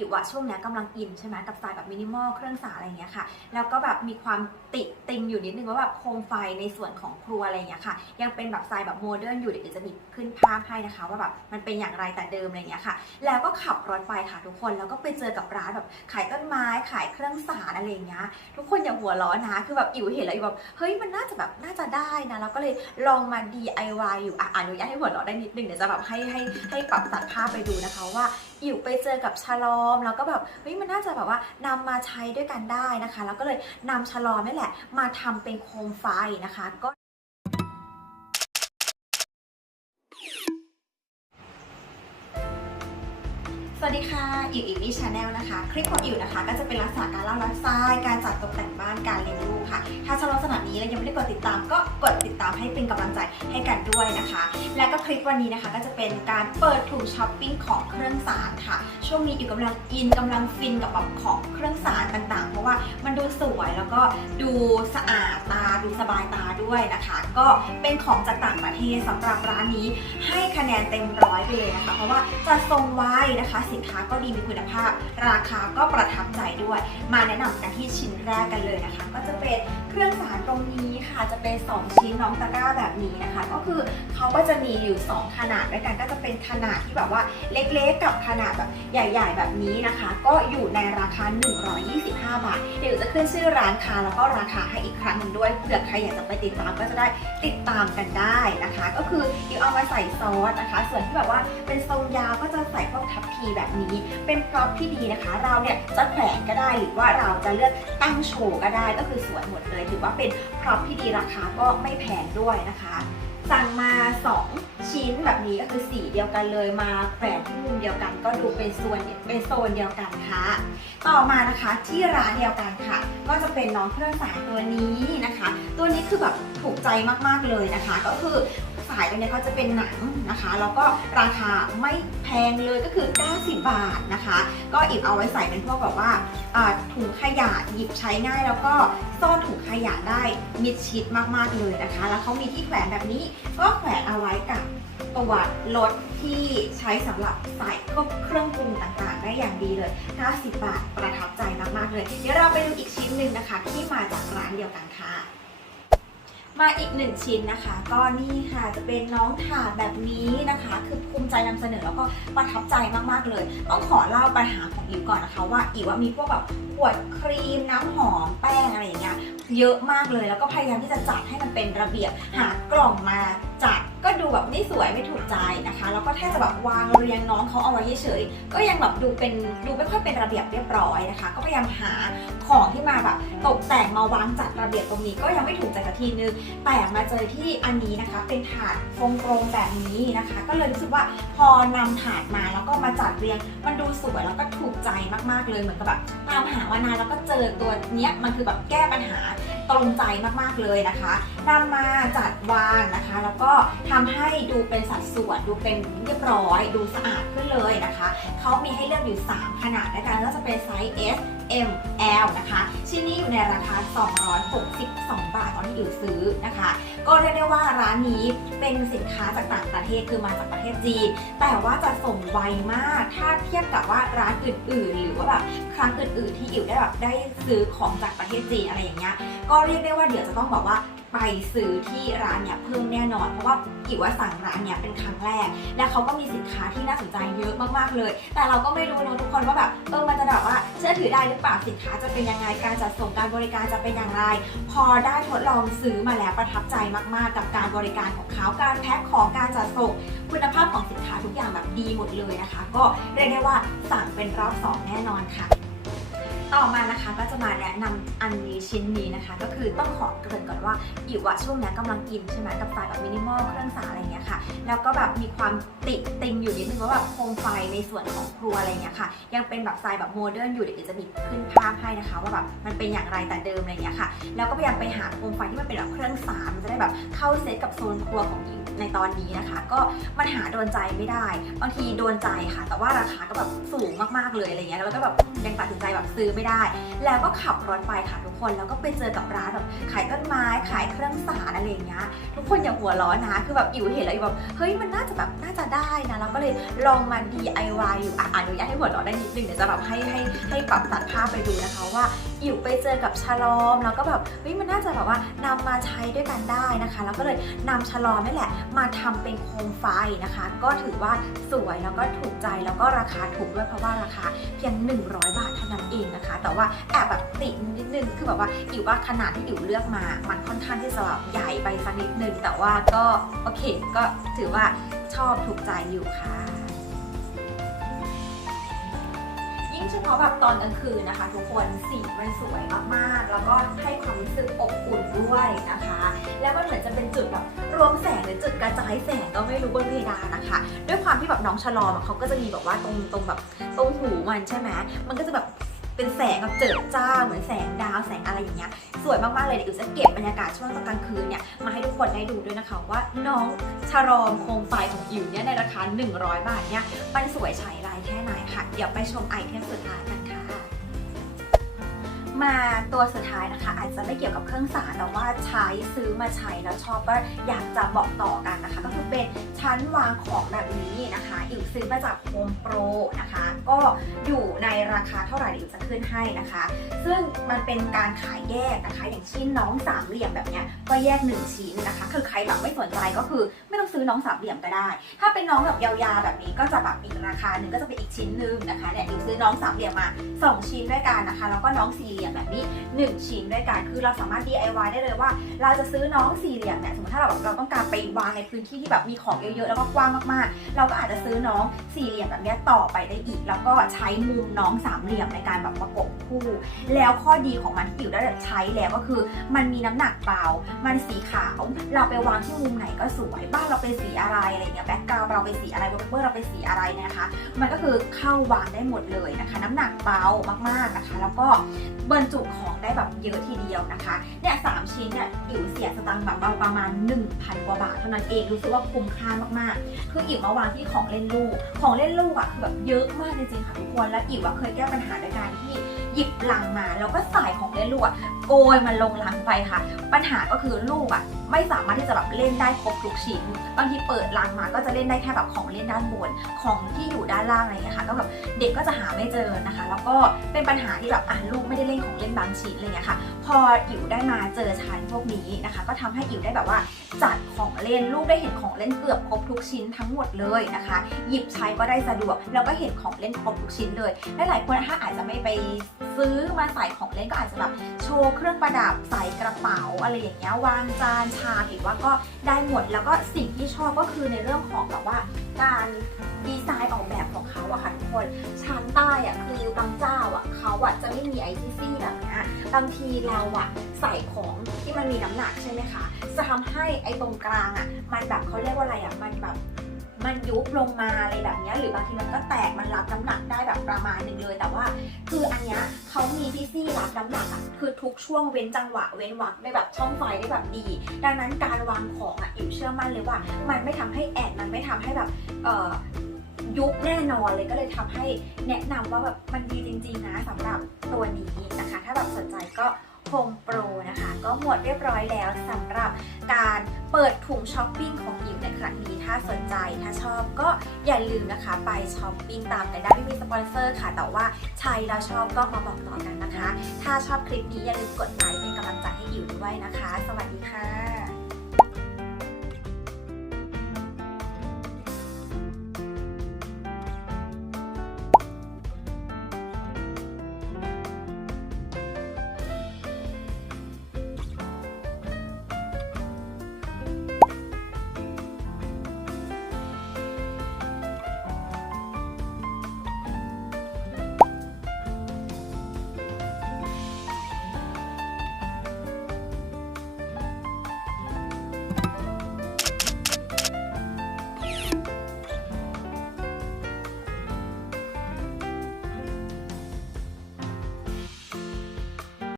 อยู่ว่าช่วงนี้กำลังอินใช่ไหมกับสไตล์แบบมินิมอลเครื่องสาอะไรเงี้ยค่ะ แล้วก็แบบมีความติติงอยู่นิดนึงว่าแบบโคมไฟในส่วนของครัวอะไรเงี้ยค่ะ ยังเป็นแบบสไตล์แบบโมเดิร์นอยู่เดี๋ยวจะมีขึ้นภาพให้นะคะ ว่าแบบมันเป็นอย่างไรแต่เดิมอะไรเงี้ยค่ะ แล้วก็ขับรถไปค่ะทุกคนแล้วก็ไปเจอกับร้านแบบขายต้นไม้ขายเครื่องสารอะไรเงี้ยทุกคนอย่าหัวร้อนนะคือแบบอิ๋วเห็นแล้วอิ๋วแบบเฮ้ยมันน่าจะแบบน่าจะได้นะแล้วก็เลยลองมา DIY อยู่อะอนุญาตให้หัวเราะได้นิดนึงเดี๋ยวจะแบบให้ให้ให้ปรับตัดภาพไปดูนะคะว่า อยู่ไปเจอกับชะลอมแล้วก็แบบเฮ้ยมันน่าจะแบบว่านำมาใช้ด้วยกันได้นะคะ แล้วก็เลยนำชะลอมนี่แหละ มาทำเป็นโคมไฟนะคะก็ สวัสดีค่ะอิ๋วอิ๋วนี่ชาแนลนะคะ คลิปของอิ๋วนะคะ ก็จะเป็นลักษณะการเล่าไลฟ์สไตล์การจัดตกแต่งบ้านการเลี้ยงลูกค่ะ ถ้าชอบลักษณะนี้แล้วยังไม่ได้กดติดตาม ก็กดติดตามให้เป็นกำลังใจให้กันด้วยนะคะ และก็คลิปวันนี้นะคะ ก็จะเป็นการเปิดถุงช้อปปิ้งของเครื่องสารค่ะ ช่วงนี้อิ๋วกำลังอินกำลังฟินกับแบบของเครื่องสารต่างๆ เพราะว่ามันดูสวยแล้วก็ดูสะอาดตาดูสบายตาด้วยนะคะ ก็เป็นของจากต่างประเทศสำหรับร้านนี้ ให้คะแนนเต็มร้อยไปเลยนะคะ เพราะว่าจัดทรงไว้นะคะสินค้าก็ดีมีคุณภาพ ราคาก็ประทับใจด้วย มาแนะนำกันที่ชิ้นแรกกันเลยนะคะ ก็จะเป็นเครื่องสารตรงนี้ค่ะจะเป็น 2 ชิ้นน้องตะกร้าแบบนี้นะคะ ก็คือเขาก็จะมีอยู่ 2 ขนาดด้วยกันก็จะเป็นขนาดที่แบบว่าเล็กๆ กับขนาดแบบใหญ่ ๆ แบบนี้นะคะ ก็อยู่ในราคา 125 บาท เดี๋ยวจะขึ้นชื่อร้านค้าแล้วก็ราคาให้อีกครั้งหนึ่งด้วยเผื่อใครอยากจะไปติดตามก็จะได้ติดตามกันได้นะคะ ก็คือเดี๋ยวเอามาใส่ซอสนะคะ ส่วนที่แบบว่าเป็นทรงยาวก็จะใส่พวกทับพีแบบนี้ เป็นพร็อพที่ดีนะคะ เราเนี่ยจะแขวนก็ได้หรือว่าเราจะเลือกตั้งโชว์ก็ได้ก็คือสวยหมดเลยถือว่าเป็นพร็อพที่ดีราคาก็ไม่แพงด้วยนะคะสั่งมา 2 ชิ้นแบบนี้ก็คือสีเดียวกันเลยมาแขวนที่มุมเดียวกัน ก็ดูเป็นส่วนเป็นโซนเดียวกันค่ะ ต่อมานะคะที่ร้านเดียวกันค่ะ ก็จะเป็นน้องเครื่องสายตัวนี้นะคะ ตัวนี้คือแบบถูกใจมากๆเลยนะคะ ก็คือายตัวนี้เขาจะเป็นหนังนะคะแล้วก็ราคาไม่แพงเลยก็คือ 90 บาทนะคะ ก็อิบเอาไว้ใส่เป็นพวกแบบว่าถุงขยะหยิบใช้ง่าย แล้วก็ซ่อนถุงขยะได้มิดชิดมากๆเลยนะคะ แล้วเขามีที่แขวนแบบนี้ก็แขวนเอาไว้กับตัวรถที่ใช้สำหรับใส่พวกเครื่องปรุงต่างๆ ได้อย่างดีเลย90บาทประทับใจมากๆเลย เดี๋ยวเราไปดูอีกชิ้นหนึ่งนะคะ ที่มาจากร้านเดียวกันค่ะ มาอีกหนึ่งชิ้นนะคะ ก็นี่ค่ะจะเป็นน้องถาดแบบนี้นะคะ คือภูมิใจนำเสนอแล้วก็ประทับใจมากๆเลย ต้องขอเล่าปัญหาของอิ๋วก่อนนะคะ ว่าอิ๋วว่ามีพวกแบบขวดครีมน้ำหอมแป้งอะไรอย่างเงี้ยเยอะมากเลยแล้วก็พยายามที่จะจัดให้มันเป็นระเบียบหากล่องมา จัดก็ดูแบบไม่สวยไม่ถูกใจนะคะ แล้วก็แทบจะแบบวางเรียงน้องเขาเอาไว้เฉยๆก็ยังแบบดูเป็นดูไม่ค่อยเป็นระเบียบเรียบร้อยนะคะ ก็พยายามหาของที่มาแบบตกแต่งมาวางจัดระเบียบตรงนี้ก็ยังไม่ถูกใจสักทีนึงแต่มาเจอที่อันนี้นะคะ เป็นถาดทรงกลมแบบนี้นะคะ ก็เลยรู้สึกว่าพอนำถาดมาแล้วก็มาจัดเรียงมันดูสวยแล้วก็ถูกใจมากๆเลยเหมือนกับแบบตามหามานานแล้วก็เจอตัวเนี้ยมันคือแบบแก้ปัญหา ตรงใจมากๆเลยนะคะนำมาจัดวางนะคะ แล้วก็ทำให้ดูเป็นสัดส่วนดูเป็นเรียบร้อย ดูสะอาดขึ้นเลยนะคะเขามีให้เลือกอยู่ 3 ขนาดด้วยกันก็จะเป็นไซส์ S M L นะคะชิ้นนี้อยู่ในราคา 262 บาทตอนที่อยู่ซื้อนะคะ ก็เรียกได้ว่าร้านนี้เป็นสินค้าจากต่างประเทศคือมาจากประเทศจีน แต่ว่าจะส่งไวมาก ถ้าเทียบกับว่าร้านอื่นๆ หรือว่าแบบครั้งอื่นๆ ที่อิ๋วได้แบบได้ซื้อของจากประเทศจีนอะไรอย่างเงี้ย ก็เรียกได้ว่าเดี๋ยวจะต้องบอกว่า ไปซื้อที่ร้านเนี่ยเพิ่มแน่นอน เพราะว่าอิ๋วว่าสั่งร้านเนี่ยเป็นครั้งแรก และเขาก็มีสินค้าที่น่าสนใจเยอะมากๆเลย แต่เราก็ไม่รู้เนอะทุกคนว่าแบบเออมันจะแบบว่าเชื่อถือได้หรือเปล่าสินค้าจะเป็นยังไงการจัดส่งการบริการจะเป็นอย่างไร พอได้ทดลองซื้อมาแล้วประทับใจมากๆ กับการบริการของเขาการแพ็คของการจัดส่งคุณภาพของสินค้าทุกอย่างแบบดีหมดเลยนะคะ ก็เรียกได้ว่าสั่งเป็นรอบสองแน่นอนค่ะ ต่อมานะคะก็จะมาแนะนำอันนี้ชิ้นนี้นะคะ ก็คือต้องขอเกริ่นก่อนว่าอิ๋วอะช่วงนี้ยกำลังอินใช่ไหมกับสไตล์แบบมินิมอลเครื่องสาอะไรเงี้ยค่ะ แล้วก็แบบมีความติดติงอยู่นิดนึงว่าแบบโคมไฟในส่วนของครัวอะไรเงี้ยค่ะ ยังเป็นแบบสไตล์แบบโมเดิร์นอยู่เดี๋ยวจะมีขึ้นภาพให้นะคะ ว่าแบบมันเป็นอย่างไรแต่เดิมอะไรเงี้ยค่ะ แล้วก็พยายามไปหาโคมไฟที่มันเป็นแบบเครื่องสามันจะได้แบบเข้าเซตกับโซนครัวของอิ๋ว ในตอนนี้นะคะ ก็มันหาโดนใจไม่ได้ บางทีโดนใจค่ะ แต่ว่าราคาก็แบบสูงมากๆเลยอะไรเงี้ยแล้วก็แบบยังตัดสินใจแบบซื้อไม่ได้ แล้วก็ขับรถไปค่ะทุกคนแล้วก็ไปเจอกับร้านแบบขายต้นไม้ขายเครื่องสารอะไรเงี้ยทุกคนอย่าหัวร้อนนะคือแบบอิ๋วเห็นแล้วอิ๋วแบบเฮ้ยมันน่าจะแบบน่าจะได้นะแล้วก็เลยลองมา DIY อยู่อะอนุญาตให้หัวเราะได้นิดนึงเดี๋ยวจะแบบให้ให้ให้ปรับตัดภาพไปดูนะคะว่า อิ๋วไปเจอกับชะลอมแล้วก็แบบเฮ้ยมันน่าจะแบบว่านำมาใช้ด้วยกันได้นะคะแล้วก็เลยนำชะลอมนี่แหละ มาทำเป็นโคมไฟนะคะ ก็ถือว่าสวยแล้วก็ถูกใจแล้วก็ราคาถูกด้วยเพราะว่าราคาเพียง 100 บาทเท่านั้นเองนะคะ แต่ว่าแอบแบบติดนิดนึงคือแบบว่าอิ๋วว่าขนาดที่อิ๋วเลือกมา มันค่อนข้างที่จะแบบใหญ่ไปสักนิดนึงแต่ว่าก็โอเคก็ถือว่าชอบถูกใจอยู่ค่ะ เฉพาะแบบตอนกลางคืนนะคะ ทุกคนสีมันสวยมากๆ แล้วก็ให้ความรู้สึกอบอุ่นด้วยนะคะ แล้วมันเหมือนจะเป็นจุดแบบรวมแสงหรือจุดกระจายแสงก็ไม่รู้บนเพดานนะคะ ด้วยความที่แบบน้องชะลอมเขาก็จะมีแบบว่าตรงตรงแบบตรงหูมันใช่ไหมมันก็จะแบบเป็นแสงแบบเจิดจ้าเหมือนแสงดาวแสงอะไรอย่างเงี้ยสวยมากๆเลยเดี๋ยวอิ๋วจะเก็บบรรยากาศช่วงตอนกลางคืนเนี่ยมาให้ทุกคนได้ดูด้วยนะคะ ว่าน้องชะลอมโคมไฟของอิ๋วเนี่ยในราคา 100 บาทเนี่ยมันสวยใช้ ดี๋ยวไปชมไอเทมสุดท้ายกันค่ะ มาตัวสุดท้ายนะคะ อาจจะไม่เกี่ยวกับเครื่องสารแต่ว่าใช้ซื้อมาใช้แล้วชอบก็อยากจะบอกต่อกันนะคะ ก็คือเป็นชั้นวางของแบบนี้นะคะอิ๋วซื้อมาจากโฮมโปรนะคะ ก็อยู่ในราคาเท่าไหร่อิ๋วจะขึ้นให้นะคะ ซึ่งมันเป็นการขายแยกนะคะ อย่างชิ้นน้องสามเหลี่ยมแบบเนี้ยก็แยก 1 ชิ้นนะคะ คือใครแบบไม่สนใจก็คือไม่ต้องซื้อน้องสามเหลี่ยมก็ได้ ถ้าเป็นน้องแบบยาวๆแบบนี้ก็จะแบบอีกราคาหนึ่งก็จะเป็นอีกชิ้นหนึงนะคะเนี่ยอิ๋วซื้อน้องสามเหลี่ยมมา 2 ชิ้นด้วยกันนะคะ แล้วก็น้องสี่เหลี่ยมแบบนี้ 1 ชิ้นด้วยกัน คือเราสามารถ DIY ได้เลยว่า เราจะซื้อน้องสี่เหลี่ยมเนี่ยสมมติถ้าเราแบบเราต้องการไปวางในพื้นที่ที่แบบมีของเยอะๆแล้วก็กว้างมากๆ เราก็อาจจะซื้อน้องสี่เหลี่ยมแบบนี้ต่อไปได้อีก แล้วก็ใช้มุมน้องสามเหลี่ยมในการแบบประกบคู่ แล้วข้อดีของมันที่อิ๋วได้ใช้แล้วก็คือ มันมีน้ำหนักเบา มันสีขาว เราไปวางที่มุมไหนก็สวย บ้านเราเป็นสีอะไรอะไรอย่างเงี้ยแบ็กกราวเราเป็นสีอะไรวอลเปอร์เราเป็นสีอะไรนะคะ มันก็คือเข้าวางได้หมดเลยนะคะ น้ำหนักเบามากๆนะคะ แล้วก็บรรจุของได้แบบเยอะทีเดียวนะคะ เนี่ยสามชิ้นเนี่ยอิ๋วเสียสตังค์แบบประมาณ 1,000กว่าบาทเท่านั้นเองรู้สึกว่าคุ้มค่ามากๆ คืออิ๋วมาวางที่ของเล่นลูก ของเล่นลูกอะคือแบบเยอะมากจริงๆค่ะทุกคนและอิ๋วเคยแก้ปัญหาโดยการที่หยิบลังมาแล้วก็ใส่ของเล่นลูกอะโกยมันลงลังไปค่ะ ปัญหาก็คือลูกอะ ไม่สามารถที่จะแบบเล่นได้ครบทุกชิ้น บางทีเปิดลังมาก็จะเล่นได้แค่แบบของเล่นด้านบน ของที่อยู่ด้านล่างอะไรอย่างเงี้ยค่ะก็แบบเด็กก็จะหาไม่เจอนะคะ แล้วก็เป็นปัญหาที่แบบอะลูกไม่ได้เล่นของเล่นบางชิ้นอะไรอย่างเงี้ยค่ะ พออิ๋วได้มาเจอชั้นพวกนี้นะคะ ก็ทำให้อิ๋วได้แบบว่าจัดของเล่นลูกได้เห็นของเล่นเกือบครบทุกชิ้นทั้งหมดเลยนะคะ หยิบใช้ก็ได้สะดวกแล้วก็เห็นของเล่นครบทุกชิ้นเลยลหลายคนถ้าอาจจะไม่ไป ซื้อมาใส่ของเล่นก็อาจจะแบบโชว์เครื่องประดับใส่กระเป๋าอะไรอย่างเงี้ยวางจานชามอิ๋วว่าก็ได้หมดแล้วก็สิ่งที่ชอบก็คือในเรื่องของแบบว่าการดีไซน์ออกแบบของเขาอะค่ะทุกคนชั้นใต้อะคือบางเจ้าอะเขาอะจะไม่มีไอซีซี่แบบเนี้ยบางทีเราอะใส่ของที่มันมีน้ำหนักใช่ไหมคะจะทำให้ไอตรงกลางอะมันแบบเขาเรียกว่าอะไรอะมันแบบ มันยุบลงมาอะไรแบบนี้หรือบางทีมันก็แตกมันรับน้ำหนักได้แบบประมาณหนึ่งเลย แต่ว่าคืออันเนี้ยเขามีที่ซี่รับน้ำหนักอะคือทุกช่วงเว้นจังหวะเว้นวรรคได้แบบช่องไฟได้แบบดี ดังนั้นการวางของอะอิ๋วเชื่อมั่นเลยว่า มันไม่ทำให้แอนมันไม่ทำให้แบบเอ่อยุบแน่นอนเลยก็เลยทำให้แนะนำว่าแบบมันดีจริง ๆ นะสำหรับตัวนี้นะคะ ถ้าแบบสนใจก็ โฮมโปรนะคะ ก็หมดเรียบร้อยแล้วสำหรับการเปิดถุงช้อปปิ้งของอิวในครั้งนี้ถ้าสนใจถ้าชอบก็อย่าลืมนะคะ ไปช้อปปิ้งตามกันได้ไม่มีสปอนเซอร์ค่ะ แต่ว่าใช้แล้วชอบก็มาบอกต่อกันนะคะ ถ้าชอบคลิปนี้อย่าลืมกดไลค์เป็นกำลังใจให้อิวด้วยนะคะ สวัสดีค่ะ